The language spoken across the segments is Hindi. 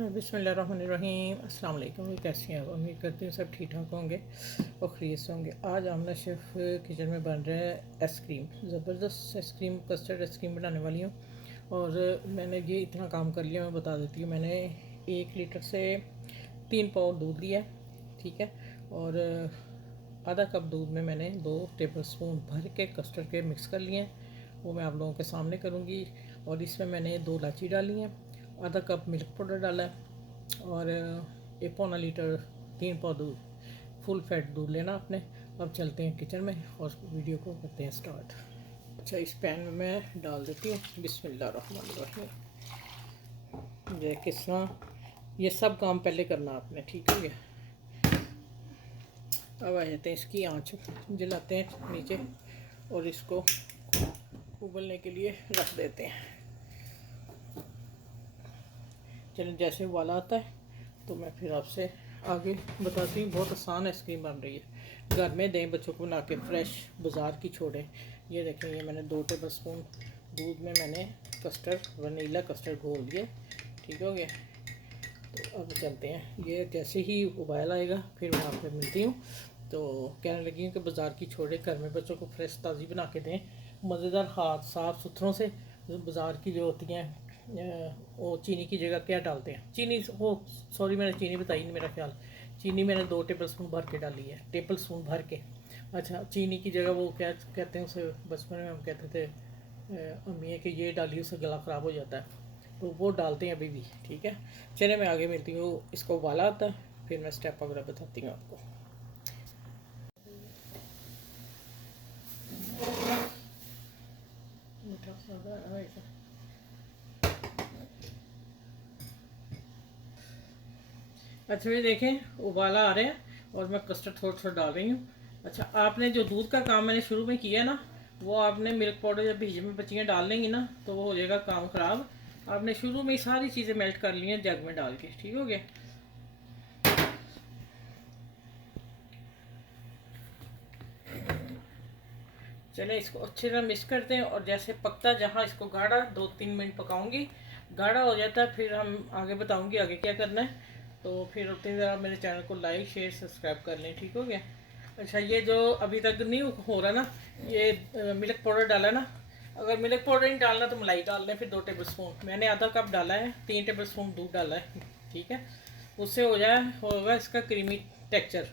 बिस्मिल्लाहिर्रहमानिर्रहीम। अस्सलाम वालेकुम। कैसे हैं? उम्मीद करती हूँ सब ठीक ठाक होंगे और खैरियत से होंगे। आज आमना शेफ़ किचन में बन रहा है आइसक्रीम, ज़बरदस्त आइसक्रीम, कस्टर्ड आइसक्रीम बनाने वाली हूँ। और मैंने ये इतना काम कर लिया, मैं बता देती हूँ। मैंने 1 लीटर से 3 पाव दूध लिया, ठीक है। और आधा कप दूध में मैंने 2 टेबल स्पून भर के कस्टर्ड के मिक्स कर लिए हैं, वो मैं आप लोगों के सामने करूँगी। और इसमें मैंने 2 इलायची डाली हैं, आधा कप मिल्क पाउडर डाला है और 1 पौना लीटर 3 पाव दूध, फुल फैट दूध लेना आपने। अब चलते हैं किचन में और वीडियो को करते हैं स्टार्ट। अच्छा, इस पैन में मैं डाल देती हूँ बिस्मिल्लाहिर्रहमानिर्रहीम। ये किस तरह, ये सब काम पहले करना आपने, ठीक है। अब आ जाते हैं, इसकी आंच जलाते हैं नीचे और इसको उबलने के लिए रख देते हैं। चलिए, जैसे उबाला आता है तो मैं फिर आपसे आगे बताती हूँ। बहुत आसान आइसक्रीम बन रही है, घर में दें बच्चों को बना के, फ्रेश, बाज़ार की छोड़ें। ये देखें, ये मैंने 2 टेबल स्पून दूध में मैंने कस्टर्ड, वनीला कस्टर्ड घोल दिया, ठीक हो गया। तो अब चलते हैं, ये जैसे ही उबाल आएगा फिर मैं आपसे मिलती हूँ। तो कहने लगी हूँ कि बाज़ार की छोड़े, घर में बच्चों को फ्रेश ताज़ी बना के दें, मज़ेदार, हाथ साफ़ सुथरों से। बाज़ार की जो होती हैं वो चीनी की जगह क्या डालते हैं, चीनी, वो सॉरी मैंने चीनी बताई नहीं, मेरा ख्याल। चीनी मैंने 2 टेबल स्पून भर के डाली है, टेबल स्पून भर के। अच्छा, चीनी की जगह वो क्या कहते हैं उसे, बचपन में हम कहते थे अम्मी कि ये डाली उससे गला ख़राब हो जाता है, तो वो डालते हैं अभी भी, ठीक है। चलिए, मैं आगे मिलती हूँ। इसको उबाला आता है फिर मैं स्टेप वगैरह बताती हूँ आपको। अच्छा, ये देखें उबाला आ रहे हैं और मैं कस्टर्ड थोड़ा थोड़ा डाल रही हूँ। अच्छा, आपने जो दूध का काम मैंने शुरू में किया ना, वो आपने मिल्क पाउडर जब भीजे में बच्चियाँ डाल लेंगी ना तो वो हो जाएगा काम ख़राब। आपने शुरू में ही सारी चीज़ें मेल्ट कर ली हैं जग में डाल के, ठीक हो गया। चले, इसको अच्छे तरह मिक्स करते हैं और जैसे पकता जहाँ इसको गाढ़ा 2-3 मिनट पकाऊंगी, गाढ़ा हो जाता है फिर हम आगे बताऊंगी आगे क्या करना है। तो फिर उतनी देर आप मेरे चैनल को लाइक शेयर सब्सक्राइब कर लें, ठीक हो गया। अच्छा, ये जो अभी तक नहीं हो रहा ना, ये मिल्क पाउडर डाला ना, अगर मिल्क पाउडर नहीं डालना तो मलाई डाल लें फिर 2 टेबल स्पून। मैंने आधा कप डाला है, 3 टेबल स्पून दूध डाला है, ठीक है। उससे होगा इसका क्रीमी टेक्चर।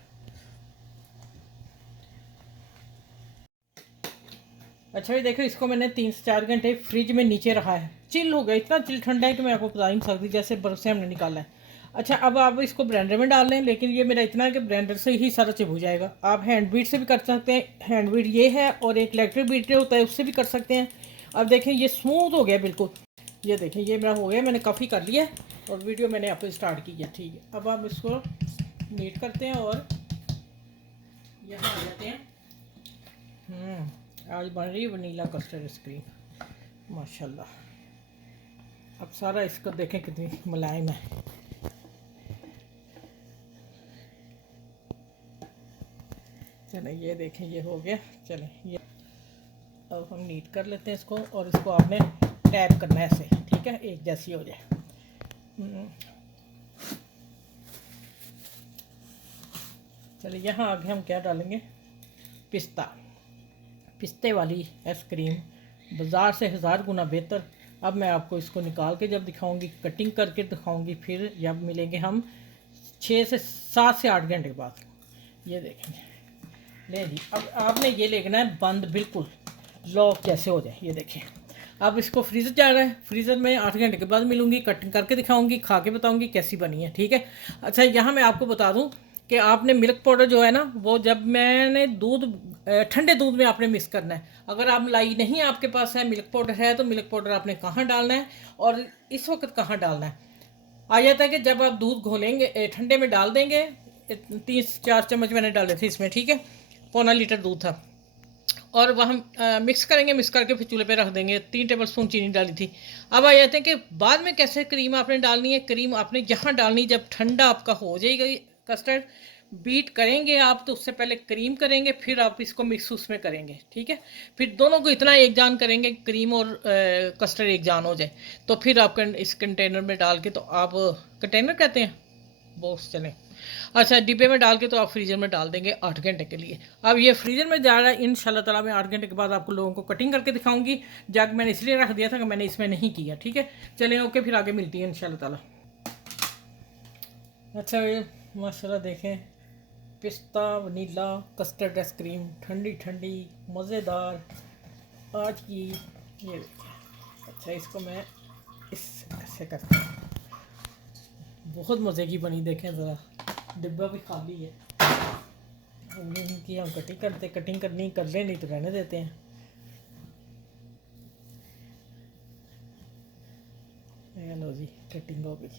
अच्छा, ये देखो, इसको मैंने 3 से 4 घंटे फ्रिज में नीचे रखा है, चिल हो गया। इतना चिल ठंडा है कि मैं आपको बता नहीं सकती, जैसे बर्फ से हमने निकाला है। अच्छा, अब आप इसको ब्लेंडर में डाल लें, लेकिन ये मेरा इतना है कि ब्लेंडर से ही सारा चिप हो जाएगा। आप हैंड बीट से भी कर सकते हैं, हैंड बीट ये है, और एक इलेक्ट्रिक बीटर होता है उससे भी कर सकते हैं। अब देखें, ये स्मूथ हो गया बिल्कुल। ये देखें, ये मेरा हो गया, मैंने काफ़ी कर लिया और वीडियो मैंने आपको स्टार्ट की है, ठीक है। अब आप इसको मीट करते हैं और यहाँ आ जाते हैं। आज बन रही है वनीला कस्टर्ड आइसक्रीम, माशाल्लाह। अब सारा इसको देखें कितनी मुलायम है। चलें, ये देखें, ये हो गया। चलें, ये अब हम नीट कर लेते हैं इसको, और इसको आपने टैप करना है ऐसे, ठीक है, एक जैसी हो जाए। चलिए, यहाँ आगे हम क्या डालेंगे, पिस्ता, पिस्ते वाली आइसक्रीम बाज़ार से 1000 गुना बेहतर। अब मैं आपको इसको निकाल के जब दिखाऊंगी, कटिंग करके दिखाऊंगी, फिर जब मिलेंगे हम 6 से 7 से 8 घंटे के बाद। ये देखेंगे, ले जी, अब आपने ये लेना है बंद, बिल्कुल लॉक कैसे हो जाए। ये देखें, अब इसको फ्रीज़र जा रहा है, फ्रीज़र में 8 घंटे के बाद मिलूंगी, कटिंग करके दिखाऊंगी, खा के बताऊंगी कैसी बनी है, ठीक है। अच्छा, यहाँ मैं आपको बता दूँ कि आपने मिल्क पाउडर जो है ना, वो जब मैंने दूध, ठंडे दूध में आपने मिक्स करना है। अगर आप मलाई नहीं आपके पास है, मिल्क पाउडर है, तो मिल्क पाउडर आपने कहाँ डालना है और इस वक्त कहाँ डालना है, आ जाता है कि जब आप दूध घोलेंगे, ठंडे में डाल देंगे। 3-4 चम्मच मैंने डाले थे इसमें, ठीक है, 1.25 लीटर दूध था। और वह मिक्स करेंगे, मिक्स करके फिर चूल्हे पे रख देंगे। 3 टेबल स्पून चीनी डाली थी। अब आ जाते हैं कि बाद में कैसे क्रीम आपने डालनी है। क्रीम आपने यहाँ डालनी जब ठंडा आपका हो जाएगा कस्टर्ड, बीट करेंगे आप तो उससे पहले क्रीम करेंगे, फिर आप इसको मिक्स उसमें करेंगे, ठीक है। फिर दोनों को इतना एक जान करेंगे, क्रीम और कस्टर्ड एक जान हो जाए, तो फिर आप इस कंटेनर में डाल के, तो आप कंटेनर कहते हैं, बॉक्स चलें, अच्छा डिब्बे में डाल के तो आप फ्रीज़र में डाल देंगे 8 घंटे के लिए। अब ये फ्रीज़र में जा रहा है, इंशाल्लाह ताला मैं 8 घंटे के बाद आपको लोगों को कटिंग करके दिखाऊंगी। जग मैंने इसलिए रख दिया था कि मैंने इसमें नहीं किया, ठीक है। चलें ओके, फिर आगे मिलती है इंशाल्लाह ताला। अच्छा ये माशाल्लाह देखें, पिस्ता वनीला कस्टर्ड आइसक्रीम, ठंडी ठंडी मज़ेदार आज की, ये देखिए। अच्छा इसको मैं इस ऐसे करता हूँ, बहुत मज़े की बनी, देखें ज़रा, डिब्बा भी खाली है। इनकी हम कटिंग करते, कटिंग करनी कर ले, नहीं तो रहने देते हैं। लो जी, कटिंग हो गई।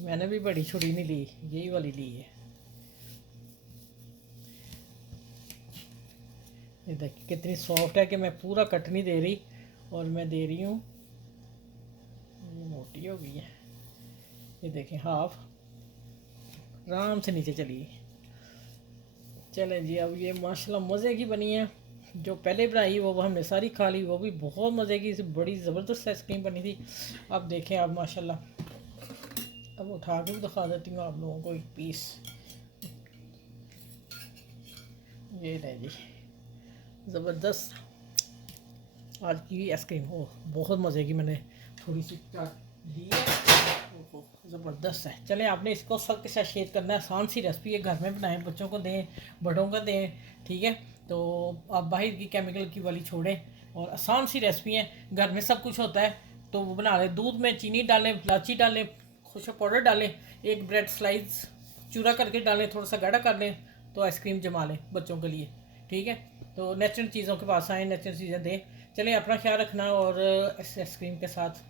मैंने भी बड़ी छुरी नहीं ली, यही वाली ली है। ये देखिए कितनी सॉफ्ट है कि मैं पूरा कट नहीं दे रही, और मैं दे रही हूँ, ये मोटी हो गई है। ये देखें हाफ आराम से नीचे चली। चलें जी, अब ये माशाल्लाह मज़े की बनी है। जो पहले बनाई वो हमने सारी खा ली, वो भी बहुत मज़े की, बड़ी ज़बरदस्त आइसक्रीम बनी थी। अब देखें आप माशाल्लाह, अब उठा के भी दिखा देती हूँ आप लोगों को एक पीस। ये नहीं जी, ज़बरदस्त आज की आइसक्रीम हो, बहुत मज़े की, मैंने थोड़ी सी दी है, ज़बरदस्त है। चलें, आपने इसको सबके साथ शेयर करना है, आसान सी रेसिपी है, घर में बनाएं, बच्चों को दें, बड़ों को दें, ठीक है। तो आप बाहर की केमिकल की वाली छोड़ें, और आसान सी रेसिपी है, घर में सब कुछ होता है, तो वो बना लें। दूध में चीनी डालें, इलायची डालें, खुशक पाउडर डालें, एक ब्रेड स्लाइस चूरा करके डालें, थोड़ा सा गाढ़ा कर लें, तो आइसक्रीम जमा लें बच्चों के लिए, ठीक है। तो नेचुरल चीज़ों के पास आएँ, नेचुरल चीज़ें दें। चलें, अपना ख्याल रखना, और इस आइसक्रीम के साथ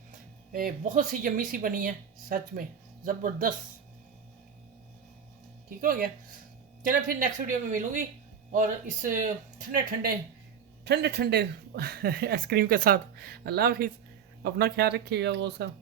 बहुत सी यम्मी सी बनी है, सच में ज़बरदस्त, ठीक हो गया। चलो फिर नेक्स्ट वीडियो में मिलूँगी, और इस ठंडे ठंडे ठंडे ठंडे आइसक्रीम के साथ। अल्लाह हाफिज़, अपना ख्याल रखिएगा वो सब।